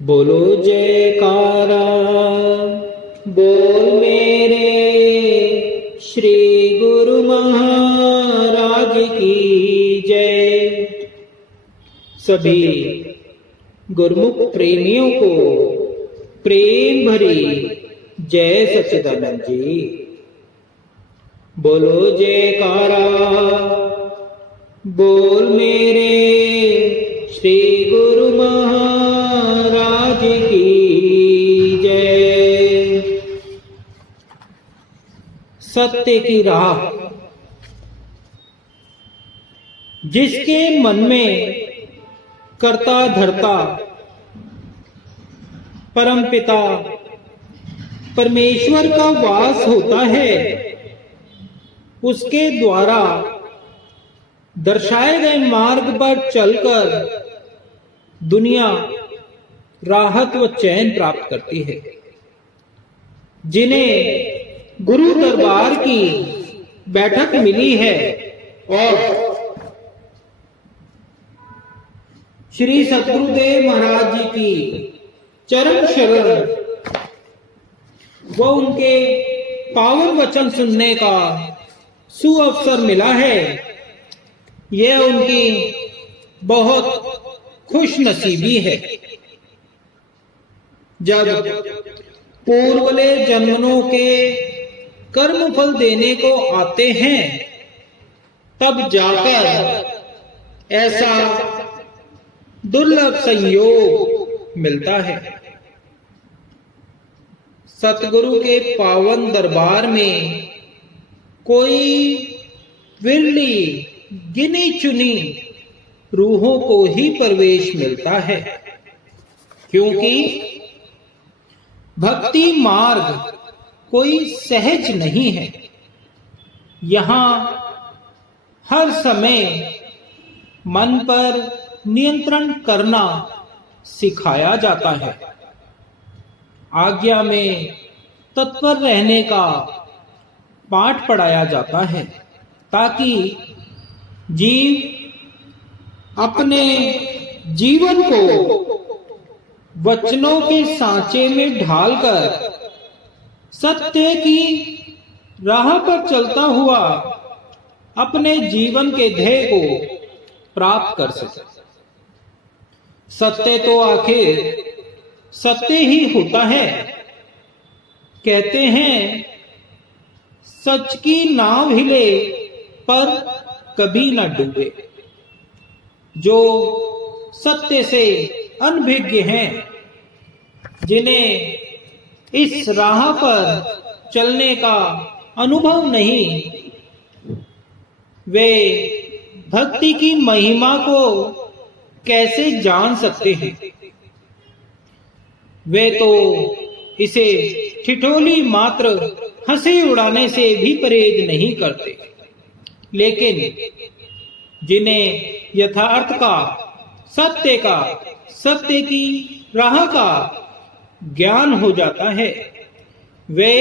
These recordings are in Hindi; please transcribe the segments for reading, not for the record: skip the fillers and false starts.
बोलो जयकारा बोल मेरे श्री गुरु महाराज की जय। सभी गुरुमुख प्रेमियों को प्रेम भरी जय सच्चिदानंद जी। बोलो जयकारा बोल मेरे श्री गुरु महाराज की जय। सत्य की राह जिसके मन में करता धरता परमपिता परमेश्वर का वास होता है, उसके द्वारा दर्शाए गए मार्ग पर चलकर दुनिया राहत व चैन प्राप्त करती है। जिन्हें गुरु दरबार की बैठक मिली है और श्री सतगुरुदेव महाराज जी की चरण शरण व उनके पावन वचन सुनने का सुअवसर मिला है, यह उनकी बहुत खुश नसीबी है। जब पूर्वले जन्मों के कर्म फल देने को आते हैं, तब जाकर ऐसा दुर्लभ संयोग मिलता है। सतगुरु के पावन दरबार में कोई विरली गिनी चुनी रूहों को ही प्रवेश मिलता है, क्योंकि भक्ति मार्ग कोई सहज नहीं है। यहाँ हर समय मन पर नियंत्रण करना सिखाया जाता है। आज्ञा में तत्पर रहने का पाठ पढ़ाया जाता है, ताकि जीव अपने जीवन को वचनों के सांचे में ढालकर सत्य की राह पर चलता हुआ अपने जीवन के ध्येय को प्राप्त कर सके। सत्य तो आखिर सत्य ही होता है। कहते हैं सच की नाव हिले पर कभी न डूबे। जो सत्य से अनभिज्ञ हैं, जिन्हें इस राह पर चलने का अनुभव नहीं, वे भक्ति की महिमा को कैसे जान सकते हैं। वे तो इसे ठिठोली मात्र हंसी उड़ाने से भी परहेज नहीं करते। लेकिन जिन्हें यथार्थ का, सत्य की राह का ज्ञान हो जाता है, वे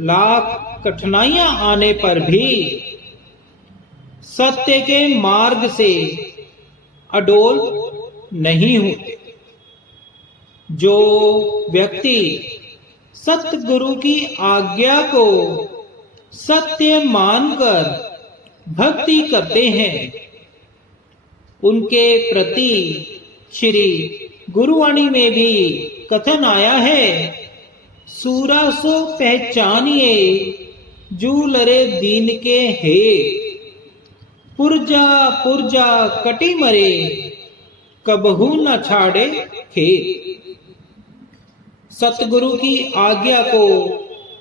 लाख कठिनाइयां आने पर भी सत्य के मार्ग से अडोल नहीं होते। जो व्यक्ति सतगुरु की आज्ञा को सत्य मानकर भक्ति करते हैं, उनके प्रति श्री गुरुवाणी में भी कथन आया है, सूरा सो पहचानिए जूलरे दीन के हे, पुरजा पुरजा कटी मरे कबहू न छाड़े खेत। सतगुरु की आज्ञा को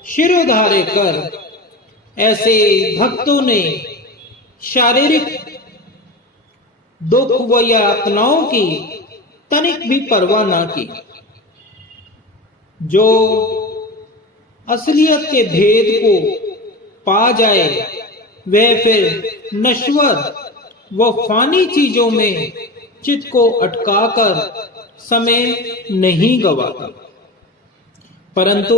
शिरोधार्य कर ऐसे भक्तों ने शारीरिक दुख व यातनाओं की तनिक भी परवाह ना की। जो असलियत के भेद को पा जाए, वह फिर नश्वर व फानी चीजों में चित्त को अटकाकर समय नहीं गवाता। परंतु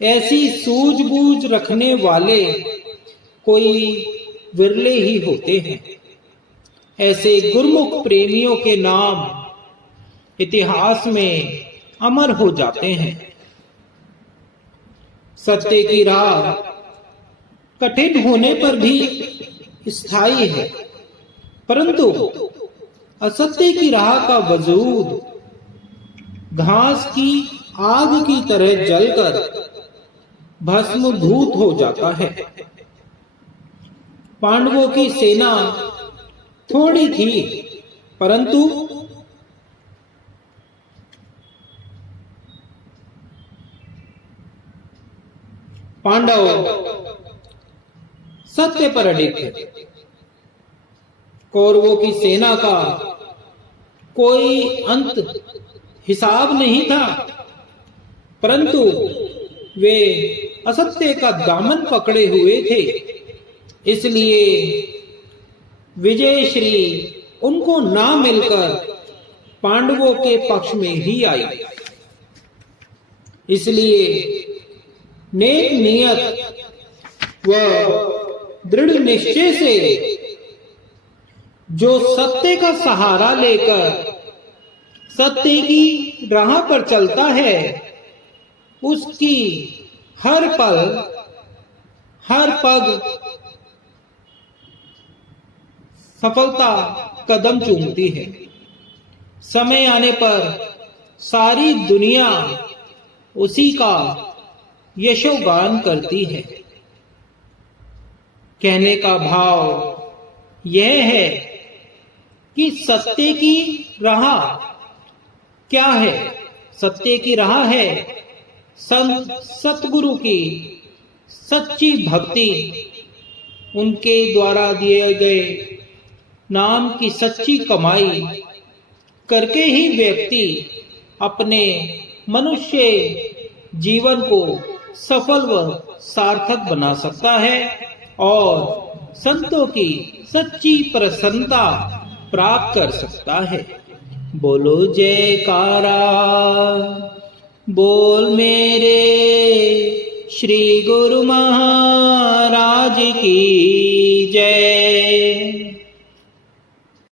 ऐसी सूझबूझ रखने वाले कोई विरले ही होते हैं। ऐसे गुरमुख प्रेमियों के नाम इतिहास में अमर हो जाते हैं। सत्य की राह कठिन होने पर भी स्थायी है, परंतु असत्य की राह का वजूद घास की आग की तरह जलकर भस्मभूत हो जाता है। पांडवों की सेना थोड़ी थी, परंतु पांडव सत्य पर अडिग थे। कौरवों की सेना का कोई अंत हिसाब नहीं था, परंतु वे असत्य का दामन पकड़े हुए थे। इसलिए विजय श्री उनको ना मिलकर पांडवों के पक्ष में ही आई। इसलिए नेक नियत व दृढ़ निश्चय से जो सत्य का सहारा लेकर सत्य की राह पर चलता है, उसकी हर पल हर पग सफलता कदम चूमती है। समय आने पर सारी दुनिया उसी का यशोगान करती है। कहने का भाव यह है कि सत्य की राह क्या है? सत्य की राह है संत सतगुरु की सच्ची भक्ति, उनके द्वारा दिए गए नाम की सच्ची कमाई करके ही व्यक्ति अपने मनुष्य जीवन को सफल व सार्थक बना सकता है और संतों की सच्ची प्रसन्नता प्राप्त कर सकता है। बोलो जयकारा, बोल मेरे श्री गुरु महाराज की जय।